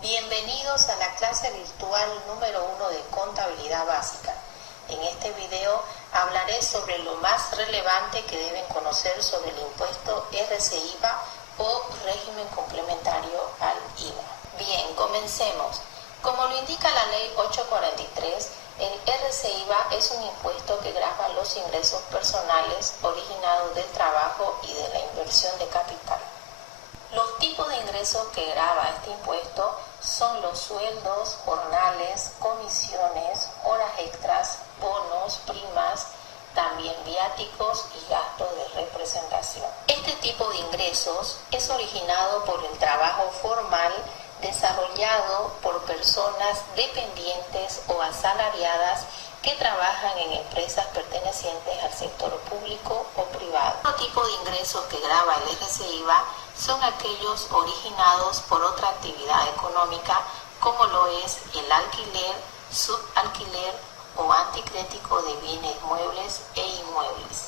Bienvenidos a la clase virtual número 1 de Contabilidad Básica. En este video hablaré sobre lo más relevante que deben conocer sobre el impuesto RC-IVA o régimen complementario al IVA. Bien, comencemos. Como lo indica la Ley 843, el RC-IVA es un impuesto que grava los ingresos personales originados del trabajo y de la inversión de capital. Los tipos de ingresos que grava este impuesto son los sueldos, jornales, comisiones, horas extras, bonos, primas, también viáticos y gastos de representación. Este tipo de ingresos es originado por el trabajo formal desarrollado por personas dependientes o asalariadas que trabajan en empresas pertenecientes al sector público o privado. Otro tipo de ingresos que grava el RC-IVA son aquellos originados por otra actividad económica, como lo es el alquiler, subalquiler o anticrético de bienes muebles e inmuebles.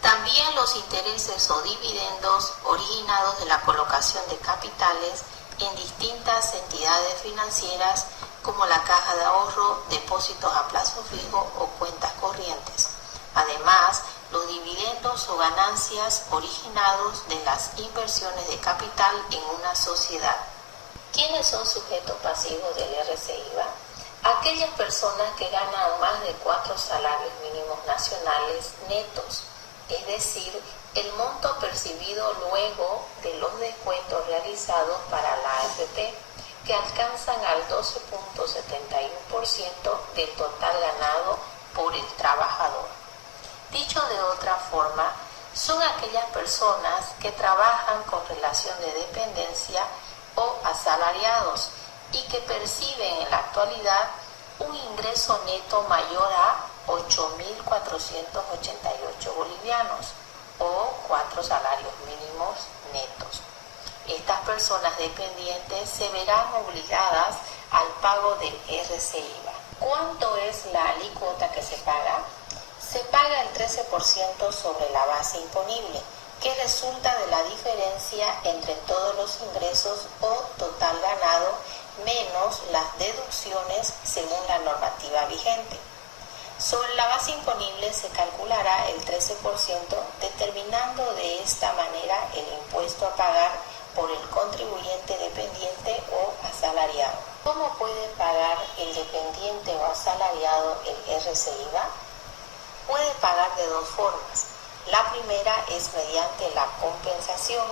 También los intereses o dividendos originados de la colocación de capitales en distintas entidades financieras como la caja de ahorro, depósitos a plazo fijo o cuentas corrientes. Además, los dividendos o ganancias originados de las inversiones de capital en una sociedad. ¿Quiénes son sujetos pasivos del RC-IVA? Aquellas personas que ganan más de 4 salarios mínimos nacionales netos, es decir, el monto percibido luego de los descuentos realizados para la AFP, que alcanzan al 12.71% del total ganado por el trabajador. Dicho de otra forma, son aquellas personas que trabajan con relación de dependencia o asalariados y que perciben en la actualidad un ingreso neto mayor a 8.488 bolivianos o 4 salarios mínimos netos. Estas personas dependientes se verán obligadas al pago del RC-IVA. ¿Cuánto es la alícuota que se paga? Se paga el 13% sobre la base imponible, que resulta de la diferencia entre todos los ingresos o total ganado menos las deducciones según la normativa vigente. Sobre la base imponible se calculará el 13%, determinando de esta manera el impuesto a pagar por el contribuyente dependiente o asalariado. ¿Cómo puede pagar el dependiente o asalariado el RC-IVA? Puede pagar de dos formas. La primera es mediante la compensación,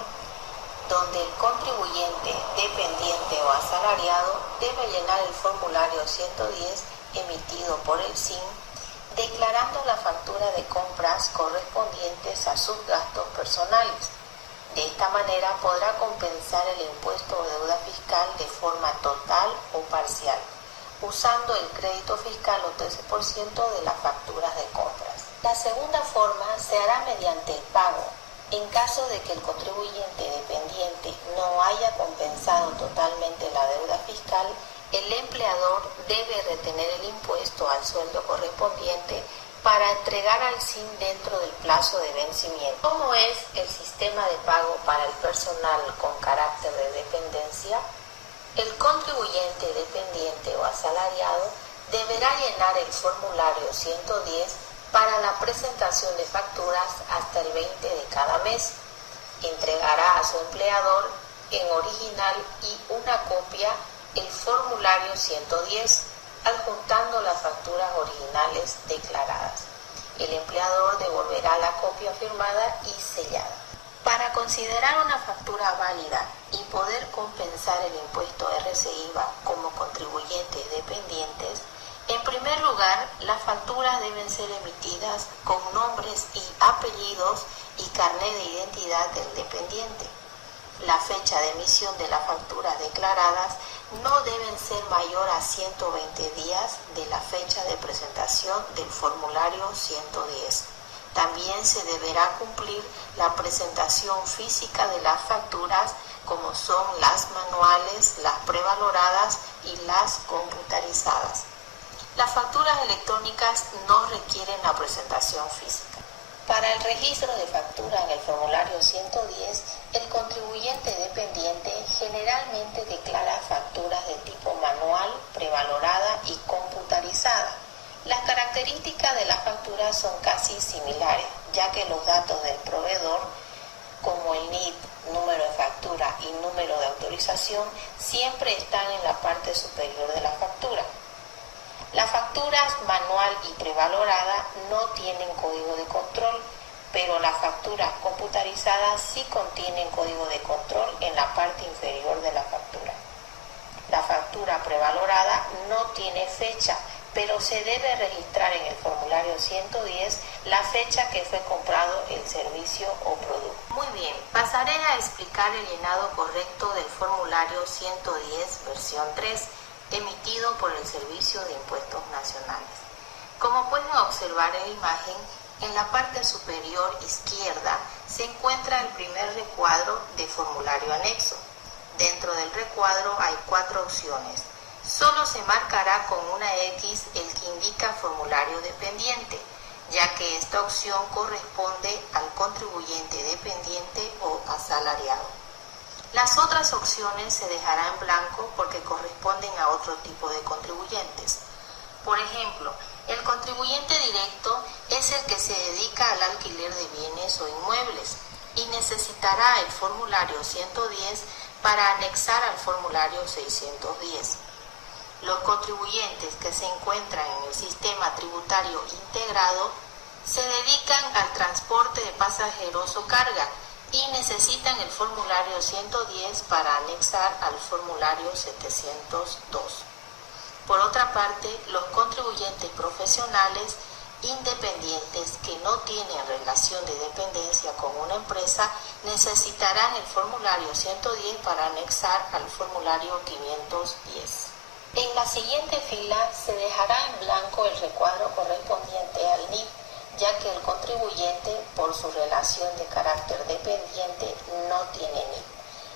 donde el contribuyente dependiente o asalariado debe llenar el formulario 110 emitido por el SIN, declarando la factura de compras correspondientes a sus gastos personales. De esta manera podrá compensar el impuesto o deuda fiscal de forma total o parcial, usando el crédito fiscal o 13% de las facturas de compras. La segunda forma se hará mediante el pago. En caso de que el contribuyente dependiente no haya compensado totalmente la deuda fiscal, el empleador debe retener el impuesto al sueldo correspondiente para entregar al SIN dentro del plazo de vencimiento. ¿Cómo es el sistema de pago para el personal con carácter de dependencia? El contribuyente dependiente o asalariado deberá llenar el formulario 110 para la presentación de facturas hasta el 20 de cada mes. Entregará a su empleador en original y una copia el formulario 110, adjuntando las facturas originales declaradas. El empleador devolverá la copia firmada y sellada. Para considerar una factura válida y poder compensar el impuesto RC-IVA como contribuyentes dependientes, en primer lugar, las facturas deben ser emitidas con nombres y apellidos y carnet de identidad del dependiente. La fecha de emisión de las facturas declaradas no deben ser mayor a 120 días de la fecha de presentación del formulario 110. También se deberá cumplir la presentación física de las facturas, como son las manuales, las prevaloradas y las computarizadas. Las facturas electrónicas no requieren la presentación física. Para el registro de factura en el formulario 110, el contribuyente dependiente generalmente declara facturas de características de la factura son casi similares, ya que los datos del proveedor, como el NID, número de factura y número de autorización, siempre están en la parte superior de la factura. Las facturas manual y prevalorada no tienen código de control, pero las facturas computarizadas sí contienen código de control en la parte inferior de la factura. La factura prevalorada no tiene fecha, pero se debe registrar en el formulario 110 la fecha que fue comprado el servicio o producto. Muy bien, pasaré a explicar el llenado correcto del formulario 110 versión 3, emitido por el Servicio de Impuestos Nacionales. Como pueden observar en la imagen, en la parte superior izquierda se encuentra el primer recuadro de formulario anexo. Dentro del recuadro hay 4 opciones. Solo se marcará con una X el que indica formulario dependiente, ya que esta opción corresponde al contribuyente dependiente o asalariado. Las otras opciones se dejarán en blanco porque corresponden a otro tipo de contribuyentes. Por ejemplo, el contribuyente directo es el que se dedica al alquiler de bienes o inmuebles y necesitará el formulario 110 para anexar al formulario 610. Los contribuyentes que se encuentran en el sistema tributario integrado se dedican al transporte de pasajeros o carga y necesitan el formulario 110 para anexar al formulario 702. Por otra parte, los contribuyentes profesionales independientes que no tienen relación de dependencia con una empresa necesitarán el formulario 110 para anexar al formulario 510. En la siguiente fila se dejará en blanco el recuadro correspondiente al NIF, ya que el contribuyente, por su relación de carácter dependiente, no tiene NIF.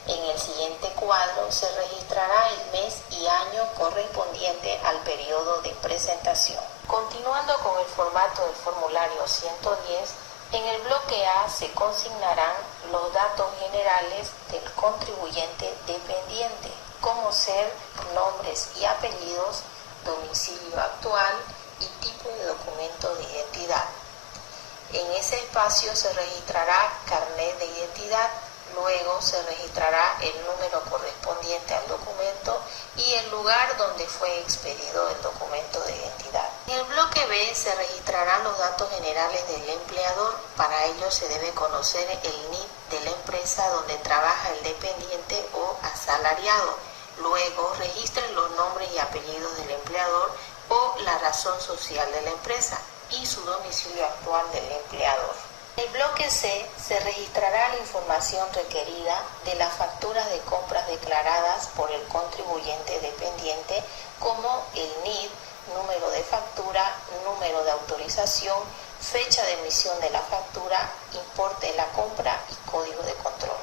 En el siguiente cuadro se registrará el mes y año correspondiente al periodo de presentación. Continuando con el formato del formulario 110, en el bloque A se consignarán los datos generales del contribuyente dependiente, como ser nombres y apellidos, domicilio actual y tipo de documento de identidad. En ese espacio se registrará carnet de identidad. Luego se registrará el número correspondiente al documento y el lugar donde fue expedido el documento de identidad. En el bloque B se registrarán los datos generales del empleador. Para ello se debe conocer el NIF de la empresa donde trabaja el dependiente o asalariado. Luego registren los nombres y apellidos del empleador o la razón social de la empresa y su domicilio actual del empleador. En el bloque C se registrará la información requerida de las facturas de compras declaradas por el contribuyente dependiente, como el NID, número de factura, número de autorización, fecha de emisión de la factura, importe de la compra y código de control.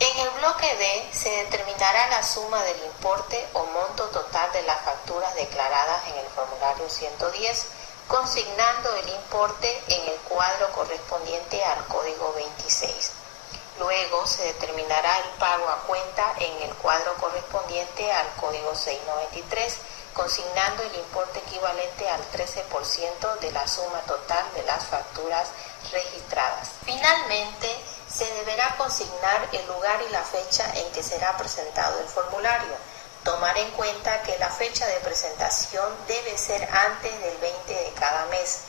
En el bloque D se determinará la suma del importe o monto total de las facturas declaradas en el formulario 110, consignando el importe en el cuadro correspondiente al código 26. Luego se determinará el pago a cuenta en el cuadro correspondiente al código 693, consignando el importe equivalente al 13% de la suma total de las facturas registradas. Finalmente, se deberá consignar el lugar y la fecha en que será presentado el formulario. Tomar en cuenta que la fecha de presentación debe ser antes del 20 de cada mes.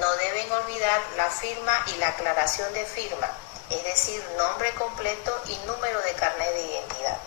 No deben olvidar la firma y la aclaración de firma, es decir, nombre completo y número de carnet de identidad.